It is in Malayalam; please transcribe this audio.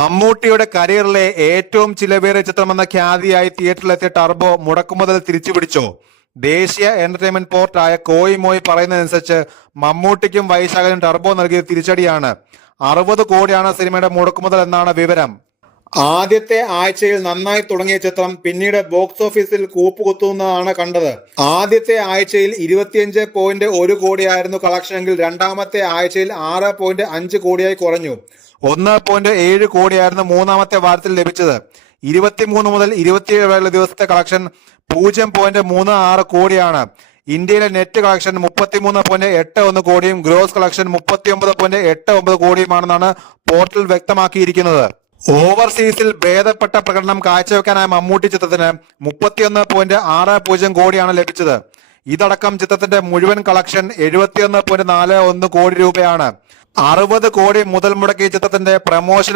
മമ്മൂട്ടിയുടെ കരിയറിലെ ഏറ്റവും ചിലവേറിയ ചിത്രമെന്ന ഖ്യാതിയായി തിയേറ്ററിലെത്തിയ ടർബോ മുടക്കുമുതൽ തിരിച്ചുപിടിച്ചോ? ദേശീയ എന്റർടൈൻമെന്റ് പോർട്ടായ കോയി മോയി പറയുന്നതനുസരിച്ച് മമ്മൂട്ടിക്കും വൈശാഖനും ടർബോ നൽകിയ തിരിച്ചടിയാണ്. 60 കോടിയാണ് സിനിമയുടെ മുടക്കുമുതൽ എന്നാണ് വിവരം. ആദ്യത്തെ ആഴ്ചയിൽ നന്നായി തുടങ്ങിയ ചിത്രം പിന്നീട് ബോക്സ് ഓഫീസിൽ കൂപ്പുകുത്തുന്നതാണ് കണ്ടത്. ആദ്യത്തെ ആഴ്ചയിൽ 25.1 കോടിയായിരുന്നു കളക്ഷനെങ്കിൽ രണ്ടാമത്തെ ആഴ്ചയിൽ 6.5 കോടിയായി കുറഞ്ഞു. 1.7 കോടിയായിരുന്നു മൂന്നാമത്തെ വാരത്തിൽ ലഭിച്ചത്. 23 മുതൽ 27 വരെയുള്ള ദിവസത്തെ കളക്ഷൻ 0.36 കോടിയാണ്. ഇന്ത്യയിലെ നെറ്റ് കളക്ഷൻ 33.81 കോടിയും ഗ്രോസ് കളക്ഷൻ 39.89 കോടിയുമാണെന്നാണ് പോർട്ടൽ വ്യക്തമാക്കിയിരിക്കുന്നത്. ഓവർസീസിൽ ഭേദപ്പെട്ട പ്രകടനം കാഴ്ചവെക്കാനായ മമ്മൂട്ടി ചിത്രത്തിന് 31.60 കോടിയാണ് ലഭിച്ചത്. ഇതടക്കം ചിത്രത്തിന്റെ മുഴുവൻ കളക്ഷൻ 71.41 കോടി രൂപയാണ്. 60 കോടി മുതൽ മുടക്കിയ ചിത്രത്തിന്റെ പ്രമോഷൻ